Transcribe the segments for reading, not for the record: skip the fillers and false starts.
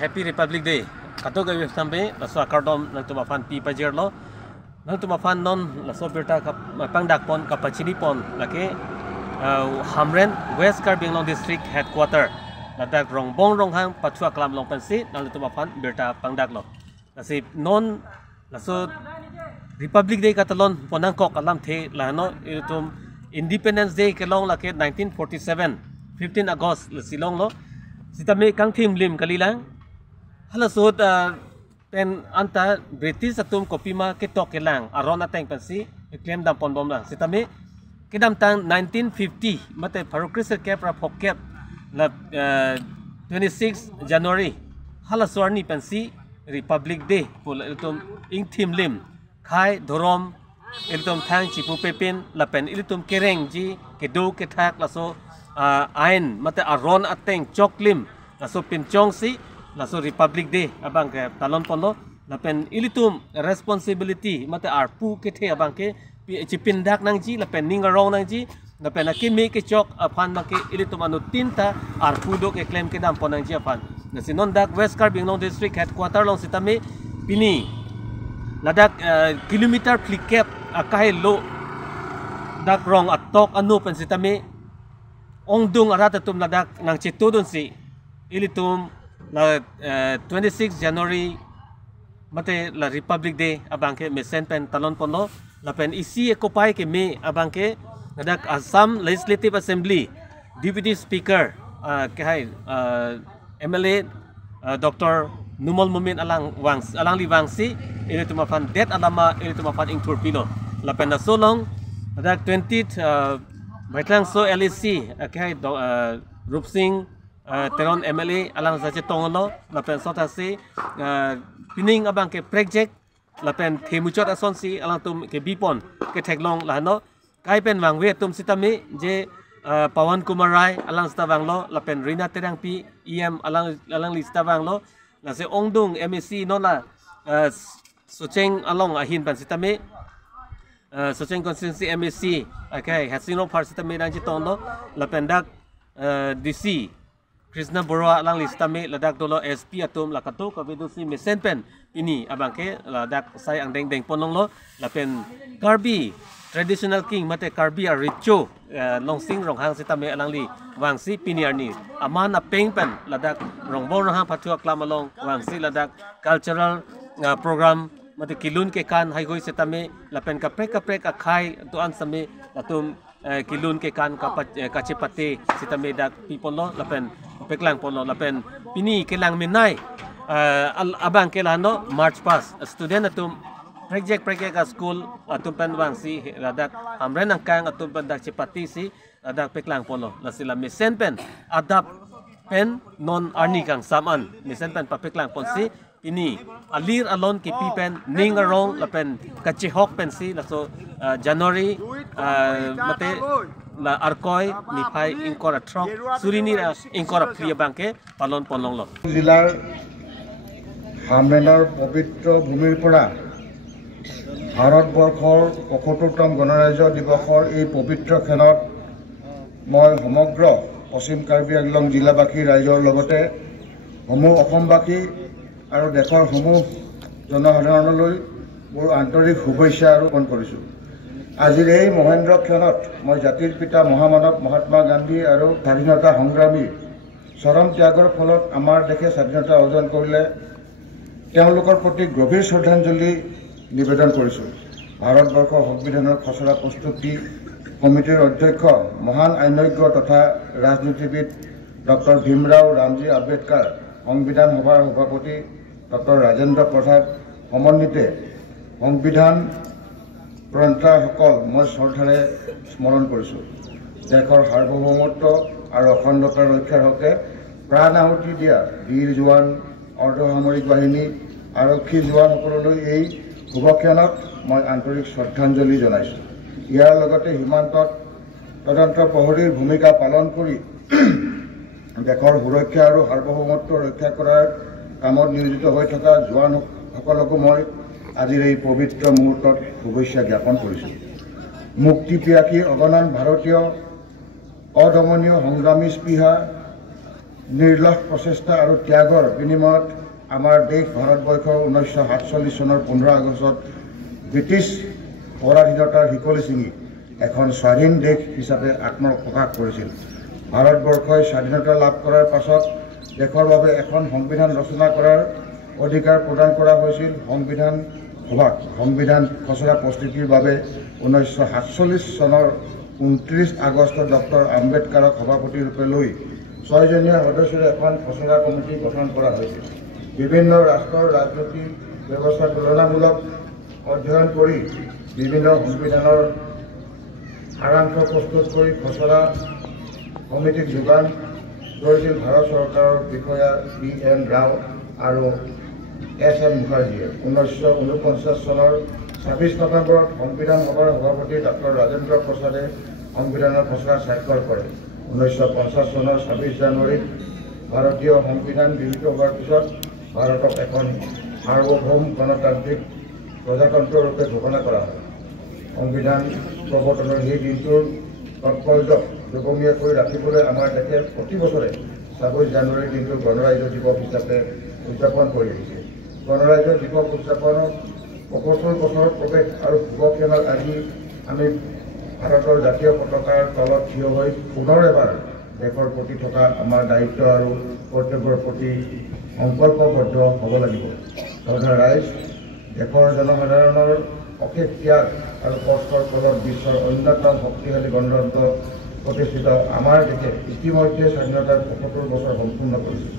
Happy Republic Day. Kato gawi sampai laso akardom nang tumafan pi pajer lo. Nang tumafan non laso berta pangdak pon kapachini pon laki Hamren West Karbin Long District Headquarter. Ladak rongbong ronghang patua kelam long pensi nang tumafan berta pangdak lo. Nasib non laso Republic Day katalon ponang kok alam the lano itum Independence Day kelong laki 1947 15 August silong lo. Sitame kang tim lim kalilang halasud pen anta British atum kopima ketok kelang aron ateng pensi claim dam pon bom lang sitame kedam tang 1950 mate parokris cap ra phokep la 26 January halasur ni pensi Republic Day pul itum ing tim lim khai dorom itum thang chipu pepin la pen itum kereng ji kedu kethak laso ain mate aron ateng choklim laso pinchong si laso Republic Day abang ke talon pondo lapen ilitum responsibility mate arpu ke the abang ke chipindak nang ji lapen ningarong nang ji lapen akimi ke chok apan make ilitum anu tinta arpu do ke claim ke dam ponang ji apan nasinon dak West Karbin Long District Headquarter long sitame pini ladak kilometer flikep akai lo dak rong atok anu pen sitame ongdung aratatum ladak nang chitudun si ilitum la 26 January mate la Republic Day abangke mesen pen talon pono la pen isi ekopai ke me abangke ladak Assam Legislative Assembly Deputy Speaker ke hai MLA Dr. Numol Mumin alang liwangsi ilitum afan det alama ilitum afan ing turpilo la pen solong ladak 20th Baitlang so LEC kai Rupsing Teron MLA alang saja tongolo lapen sotasi pining abang ke project lapen temuchot asonsi alang tum ke bipon ke teklong lahano kai pen wangwe tum sitami je Pawan Kumar Rai alang stavang lo lapen Rina Terang pi EM alang listavang lo la se ongdung MEC no la socheng along ahin pan sitami Socheng Constituency MEC okay hasino parsita medang jitong lo lapendak DC Krishna Borwa lang listame ladak dolo SP atum lakato kabidusi mesenpen ini abangke ladak sai ang deng ponong lo lapen Karbi traditional king mate Karbi a richo longsing ronghang sitame alang li wangsi piniarni amana pengpen ladak rongbong ronghang patua klamalong wangsi ladak cultural program mate kilun ke kan hai goi setame lapen kaprek akai tuan same latum kilun ke kan kachepate setame dak people lo lapen peklang pono lapen pini kelang menai abang kelano march pass student atum project ka school atum pen wangsi ladak amren angkang atum dak chepati si ladak peklang pono lasila mesen pen adap pen non arni kang saman mesen pen papeklang ponsi ini alir alon ki pipen ningarong lapen kachihok pensi laso January mate la arkoi ni phai inkora trok surini inkora priya banke palon ponong lo জিলাৰ হামৰেনৰ পবিত্ৰ ভূমিৰ পৰা ভাৰতবৰ্ষৰ ৭৫তম গণৰাজ্য দিৱসৰ এই পবিত্ৰ ক্ষণত মই সমগ্ৰ পশ্চিম কাৰ্বি আংলং জিলাবাসী ৰাইজৰ লগতে সমূহ অসমবাসী আৰু দেশৰ সমূহ জনসাধাৰণলৈ মোৰ আন্তৰিক শুভেচ্ছা জ্ঞাপন কৰিছোঁ। আজিৰ এই মহেন্দ্ৰ ক্ষণত মই জাতিৰ পিতা মহামানৱ মহাত্মা গান্ধী আৰু স্বাধীনতা সংগ্ৰামী চৰম ত্যাগৰ ফলত আমাৰ দেশে স্বাধীনতা অৰ্জন কৰিলে তেওঁলোকৰ প্ৰতি গভীৰ শ্ৰদ্ধাঞ্জলি নিবেদন কৰিছোঁ। ভাৰতবৰ্ষৰ সংবিধানৰ খচৰা প্ৰস্তুতি কমিটিৰ অধ্যক্ষ মহান আইনজ্ঞ তথা ৰাজনীতিবিদ ডক্টৰ ভীমৰাও ৰামজী আম্বেদকাৰ সংবিধান সভাৰ সভাপতি ডক্টৰ ৰাজেন্দ্ৰ প্ৰসাদ সমন্বিতে সংবিধান প্ৰণেতাসকল মই শ্ৰদ্ধাৰে স্মৰণ কৰিছোঁ। দেশৰ সাৰ্বভৌমত্ব আৰু অখণ্ডতা ৰক্ষাৰ হকে প্ৰাণ আহুতি দিয়া বীৰ জোৱান অৰ্ধসামৰিক বাহিনী আৰক্ষী জোৱানসকললৈ এই শুভক্ষণত মই আন্তৰিক শ্ৰদ্ধাঞ্জলি জনাইছোঁ। ইয়াৰ লগতে সীমান্তত তদন্ত প্ৰহৰীৰ ভূমিকা পালন কৰি দেশৰ সুৰক্ষা আৰু সাৰ্বভৌমত্ব ৰক্ষা কৰাৰ কামত নিয়োজিত হৈ থকা জোৱানসকলকো মই আজিৰ এই পবিত্ৰ মুহূৰ্তত শুভেচ্ছা জ্ঞাপন কৰিছোঁ। মুক্তিপ্ৰিয়াসী অগণন ভাৰতীয় অদমনীয় সংগ্ৰামী স্পৃহা নিৰ্লভ প্ৰচেষ্টা আৰু ত্যাগৰ বিনিময়ত আমাৰ দেশ ভাৰতবৰ্ষ 1947 চনৰ 15 আগষ্টত ব্ৰিটিছ পৰাধীনতাৰ শিকলি ছিঙি এখন স্বাধীন দেশ হিচাপে আত্মপ্ৰকাশ কৰিছিল। ভাৰতবৰ্ষই স্বাধীনতা লাভ কৰাৰ পাছত দেশৰ বাবে এখন সংবিধান ৰচনা কৰাৰ অধিকাৰ প্ৰদান কৰা হৈছিল। সংবিধান সভাত সংবিধান খচৰা প্ৰস্তুতিৰ বাবে 1947 চনৰ 29 আগষ্টত ডক্টৰ আম্বেদকাৰক সভাপতিৰূপে লৈ 6জনীয়া সদস্যৰ এখন খচৰা কমিটি গঠন কৰা হৈছিল। বিভিন্ন ৰাষ্ট্ৰৰ ৰাজনৈতিক ব্যৱস্থা তুলনামূলক অধ্যয়ন কৰি বিভিন্ন সংবিধানৰ সাৰাংশ প্ৰস্তুত কৰি খচৰা কমিটিক যোগান ধৰিছিল ভাৰত চৰকাৰৰ বিষয়া BN ৰাও আৰু SM মুখাৰ্জীয়ে। 1949 চনৰ 26 নৱেম্বৰত সংবিধান সভাৰ সভাপতি ডক্টৰ ৰাজেন্দ্ৰ প্ৰসাদে সংবিধানৰ খচৰা স্বাক্ষৰ কৰে। 1950 চনৰ 26 জানুৱাৰীত ভাৰতীয় সংবিধান গৃহীত হোৱাৰ পিছত ভাৰতক এখন সাৰ্বভৌম গণতান্ত্ৰিক প্ৰজাতন্ত্ৰৰূপে ঘোষণা কৰা হয়। সংবিধান প্ৰৱৰ্তনৰ সেই দিনটোৰ তাৎপৰ্য দুপমীয়াকৈ ৰাখিবলৈ আমাৰ দেশে প্ৰতি বছৰে 26 জানুৱাৰীৰ দিনটো গণৰাজ্য দিৱস হিচাপে উদযাপন কৰি আহিছে। গণৰাজ্য দিৱস উদযাপনত 75 বছৰৰ প্ৰৱেশ আৰু শুভক্ষণত আজি আমি ভাৰতৰ জাতীয় পতাকাৰ তলত থিয় হৈ পুনৰ এবাৰ দেশৰ প্ৰতি থকা আমাৰ দায়িত্ব আৰু কৰ্তব্যৰ প্ৰতি সংকল্পবদ্ধ হ'ব লাগিব। তথা ৰাইজ দেশৰ জনসাধাৰণৰ অশেষ ত্যাগ আৰু কষ্টৰ ফলত বিশ্বৰ অন্যতম শক্তিশালী গণতন্ত্ৰ প্ৰতিষ্ঠিত আমাৰ দেশে ইতিমধ্যে স্বাধীনতাৰ 75 বছৰ সম্পূৰ্ণ কৰিছে।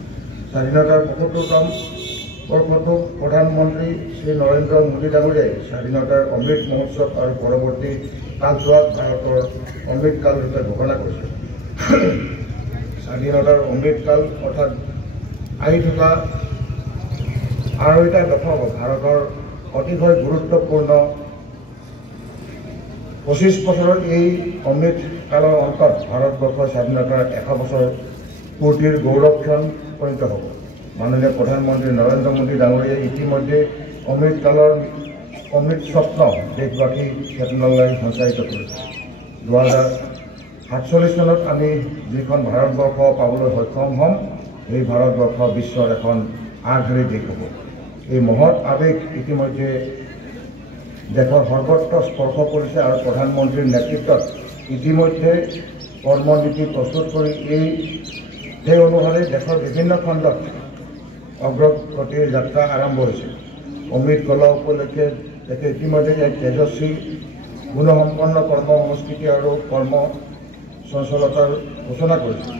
স্বাধীনতাৰ 75তম বৰ্ষটো প্ৰধানমন্ত্ৰী শ্ৰী নৰেন্দ্ৰ মোদী ডাঙৰীয়াই স্বাধীনতাৰ অমৃত মহোৎসৱ আৰু পৰৱৰ্তী কালছোৱাত ভাৰতৰ অমৃতকাল ৰূপে ঘোষণা কৰিছে। স্বাধীনতাৰ অমৃতকাল অৰ্থাৎ আহি থকা আৰু এটা দশক ভাৰতৰ অতিশয় গুৰুত্বপূৰ্ণ 25 বছৰৰ এই অমৃত কালৰ অন্তত ভাৰতবৰ্ষৰ স্বাধীনতাৰ 100 বছৰ পূৰ্তিৰ গৌৰৱক্ষণ উপনীত হ'ব। মাননীয় প্ৰধানমন্ত্ৰী নৰেন্দ্ৰ মোদী ডাঙৰীয়াই ইতিমধ্যে অমৃতকালৰ অমৃত স্বপ্ন দেশবাসী চেতনালৈ সঞ্চাৰিত কৰিছে। 2047 চনত আমি যিখন ভাৰতবৰ্ষ পাবলৈ সক্ষম হ'ম, এই ভাৰতবৰ্ষ বিশ্বৰ এখন আগশাৰীৰ দেশ হ'ব। এই মহৎ আৱেগ ইতিমধ্যে দেশৰ সৰ্বত্ৰ স্পৰ্শ কৰিছে আৰু প্ৰধানমন্ত্ৰীৰ নেতৃত্বত ইতিমধ্যে কৰ্মনীতি প্ৰস্তুত কৰি সেই অনুসাৰে দেশৰ বিভিন্ন খণ্ডত অগ্ৰগতিৰ যাত্ৰা আৰম্ভ হৈছে। অমৃত কাল উপলক্ষে দেশে ইতিমধ্যে এক তেজস্বী গুণসম্পন্ন কৰ্ম সংস্কৃতি আৰু কৰ্ম চঞ্চলতাৰ ঘোষণা কৰিছে।